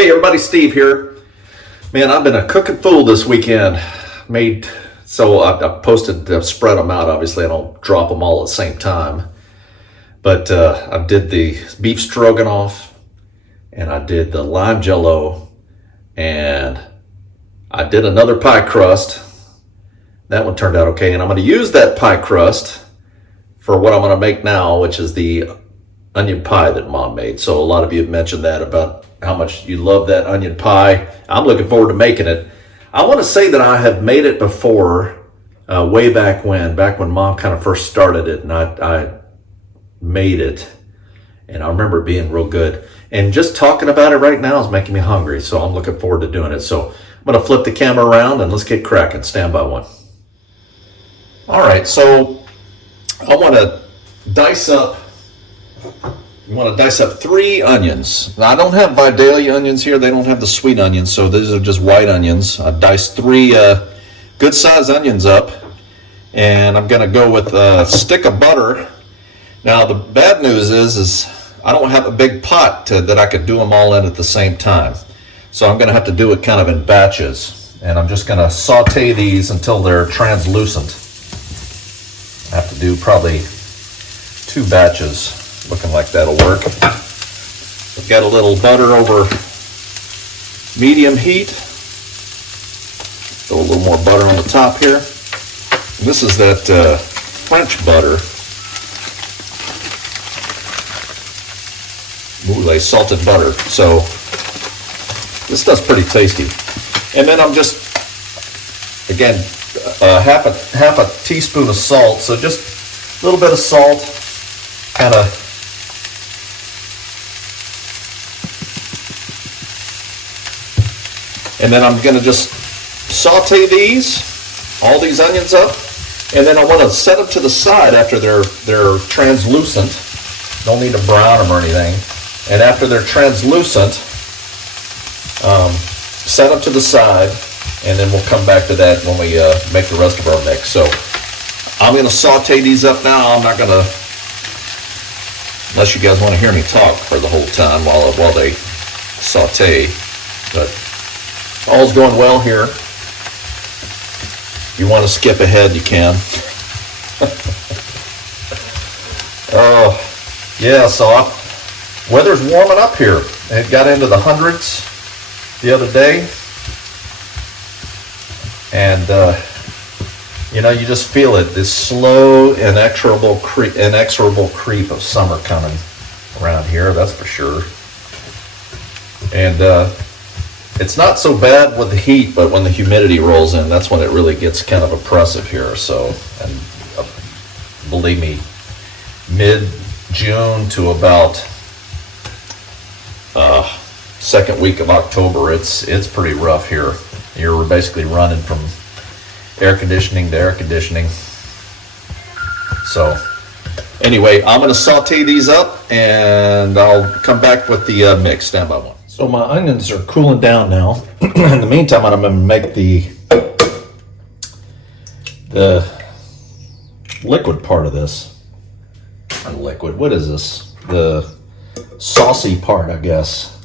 Hey everybody, Steve here. Man, I've been a cooking fool this weekend. I posted, spread them out. Obviously, I don't drop them all at the same time. But I did the beef stroganoff, and I did the lime jello, and I did another pie crust. That one turned out okay, and I'm going to use that pie crust for what I'm going to make now, which is the onion pie that Mom made. So a lot of you have mentioned that about how much you love that onion pie. I'm looking forward to making it. I want to say that I have made it before, way back when Mom kind of first started it, and I made it, and I remember it being real good. And just talking about it right now is making me hungry, so I'm looking forward to doing it. So I'm going to flip the camera around and let's get cracking. Stand by one. All right, so I want to dice up. You want to dice up 3 onions. Now, I don't have Vidalia onions here. They don't have the sweet onions, so these are just white onions. I diced 3 good-sized onions up, and I'm going to go with a stick of butter. Now, the bad news is I don't have a big pot that I could do them all in at the same time. So I'm going to have to do it kind of in batches, and I'm just going to saute these until they're translucent. I have to do probably 2 batches. Looking like that'll work. I've got a little butter over medium heat. Throw a little more butter on the top here. This is that French butter. Moulay salted butter. So this stuff's pretty tasty. And then I'm just, again, half a teaspoon of salt. So just a little bit of salt, kind of. And then I'm going to just saute all these onions up, and then I want to set them to the side after they're translucent. Don't need to brown them or anything. And after they're translucent, set them to the side, and then we'll come back to that when we make the rest of our mix. So I'm going to saute these up now. I'm not going to, unless you guys want to hear me talk for the whole time while they saute, but all's going well here. If you want to skip ahead, you can. Oh, yeah, so weather's warming up here. It got into the hundreds the other day. And, you just feel it, this slow, inexorable creep of summer coming around here, that's for sure. And, it's not so bad with the heat, but when the humidity rolls in, that's when it really gets kind of oppressive here. So, and believe me, mid-June to about second week of October, it's pretty rough here. You're basically running from air conditioning to air conditioning. So, anyway, I'm going to saute these up, and I'll come back with the mix. Stand by one. So my onions are cooling down now. In the meantime, I'm going to make the liquid part of this. Not liquid, what is this? The saucy part, I guess.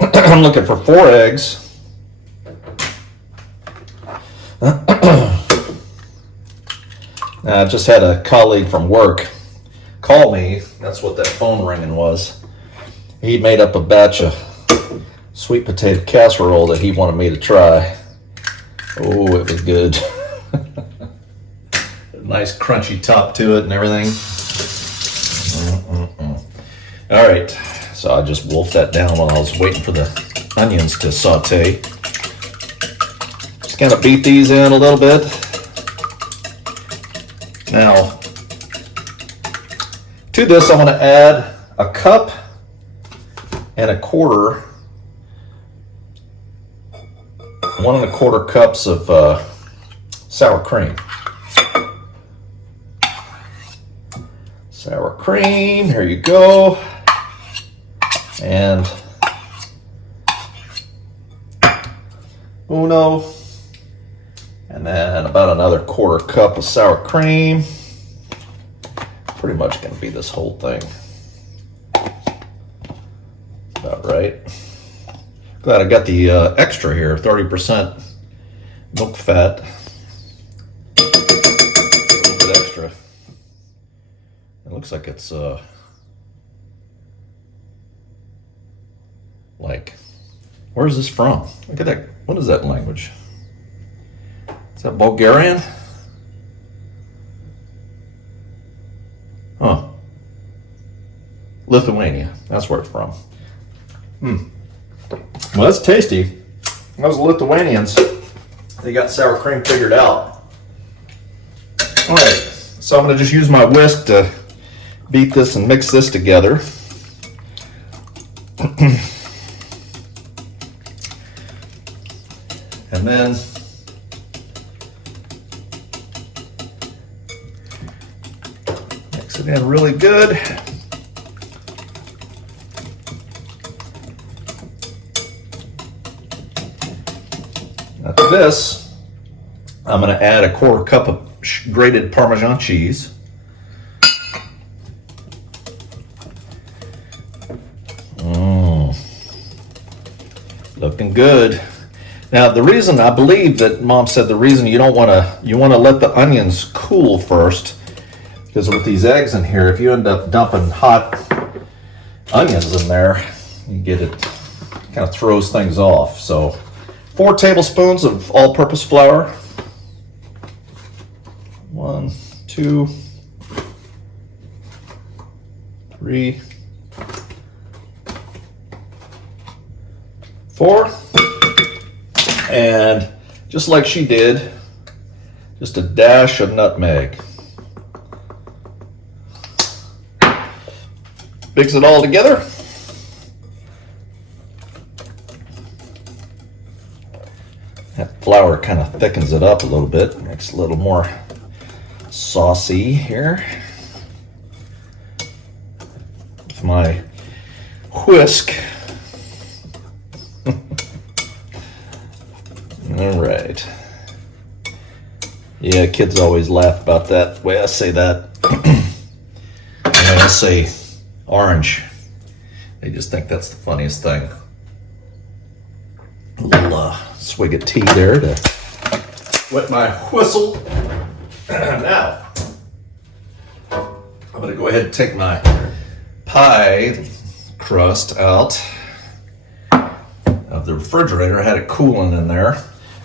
I'm looking for 4 eggs. I just had a colleague from work call me. That's what that phone ringing was. He made up a batch of sweet potato casserole that he wanted me to try. Oh, it was good. Nice crunchy top to it and everything. All right, so I just wolfed that down while I was waiting for the onions to saute. Just kind of beat these in a little bit. Now, to this I'm going to add a cup and a quarter, 1 1/4 cups of sour cream. Sour cream, here you go. And uno. And then about another 1/4 cup of sour cream. Pretty much going to be this whole thing. About right. Glad I got the extra here, 30% milk fat. A little bit extra. It looks like it's like, where is this from? Look at that. What is that language? Is that Bulgarian? Huh. Lithuania. That's where it's from. Well, that's tasty. Those Lithuanians, they got sour cream figured out. All right, so I'm going to just use my whisk to beat this and mix this together. And then mix it in really good. After this, I'm going to add a quarter cup of grated Parmesan cheese. Looking good. Now, the reason I believe that Mom said the reason you want to let the onions cool first, because with these eggs in here, if you end up dumping hot onions in there, you get it kind of throws things off. So 4 tablespoons of all-purpose flour. 1, 2, 3, 4. And just like she did, just a dash of nutmeg. Mix it all together. That flour kind of thickens it up a little bit, makes it a little more saucy here. With my whisk. All right. Yeah, kids always laugh about that way I say that. When I say orange, they just think that's the funniest thing. A little swig of tea there to wet my whistle. Now, I'm going to go ahead and take my pie crust out of the refrigerator. I had it cooling in there.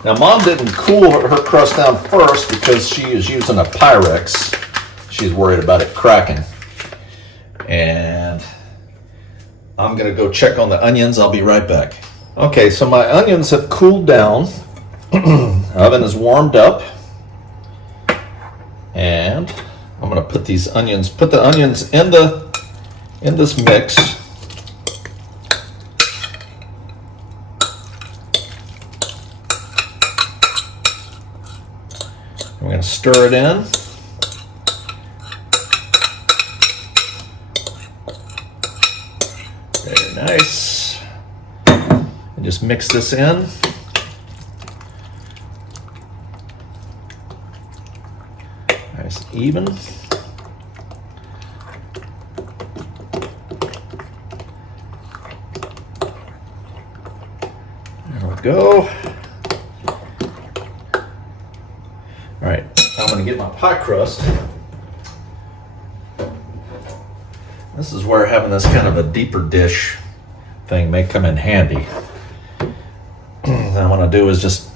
Now, Mom didn't cool her crust down first because she is using a Pyrex. She's worried about it cracking. And I'm going to go check on the onions. I'll be right back. Okay, so my onions have cooled down. Oven is warmed up. And I'm going to put the onions in this mix. I'm going to stir it in. Very nice. And just mix this in. Nice, even. There we go. All right, I'm going to get my pie crust. This is where having this kind of a deeper dish thing may come in handy. What I want to do is just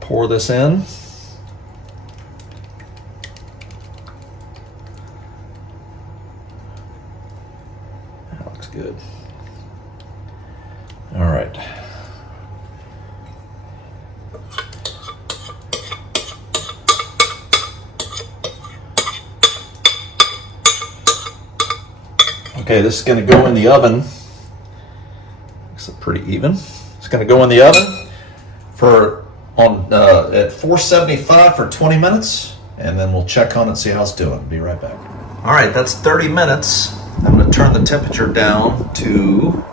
pour this in. That looks good. All right. Okay, this is going to go in the oven. Looks pretty even. It's going to go in the oven at 475 for 20 minutes, and then we'll check on it and see how it's doing. Be right back. All right, that's 30 minutes. I'm going to turn the temperature down to.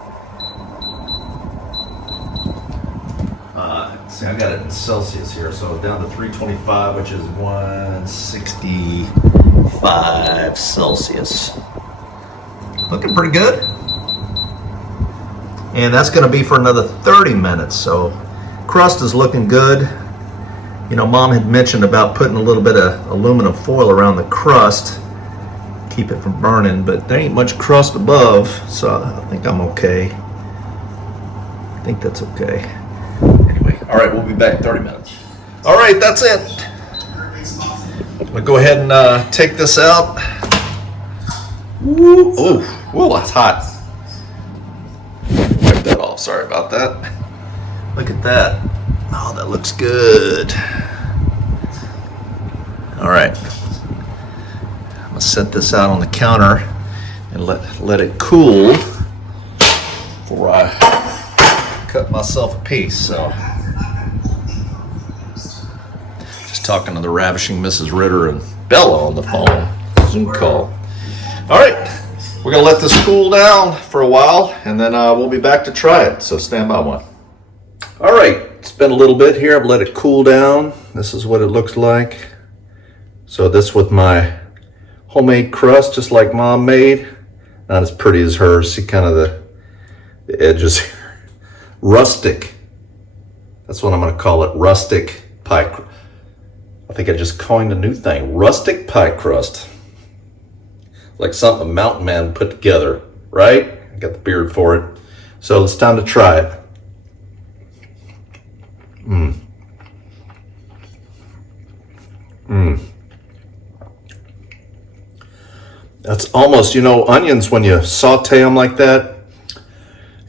See, I got it in Celsius here, so down to 325, which is 165 Celsius. Looking pretty good. And that's going to be for another 30 minutes. So crust is looking good. You know, Mom had mentioned about putting a little bit of aluminum foil around the crust, keep it from burning, but there ain't much crust above, so I think I'm okay. I think that's okay. Anyway, all right, we'll be back in 30 minutes. All right, that's it. I'm gonna go ahead and take this out. Ooh, oh, that's hot. Wipe that off, sorry about that. Look at that. Oh, that looks good. All right. I'm gonna set this out on the counter and let it cool before I cut myself a piece. So, just talking to the ravishing Mrs. Ritter and Bella on the phone. Zoom call. All right, we're gonna let this cool down for a while, and then we'll be back to try it. So stand by one. All right, it's been a little bit here. I've let it cool down. This is what it looks like. So this with my homemade crust, just like Mom made. Not as pretty as hers. See kind of the edges here. Rustic. That's what I'm going to call it. Rustic pie. I think I just coined a new thing. Rustic pie crust. Like something a mountain man put together, right? I got the beard for it. So it's time to try it. That's almost, you know, onions, when you saute them like that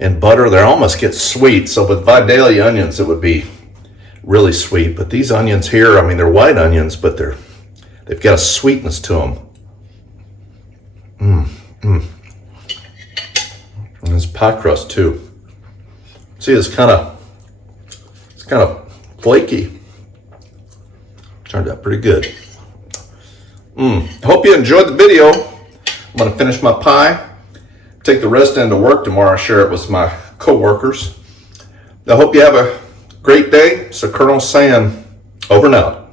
in butter, they almost get sweet. So with Vidalia onions, it would be really sweet. But these onions here, I mean, they're white onions, but they've got a sweetness to them. And this pie crust too. See, it's kind of flaky. Turned out pretty good. Hope you enjoyed the video. I'm gonna finish my pie, take the rest into work tomorrow, share it with my co-workers. I hope you have a great day. So Colonel saying, over and out.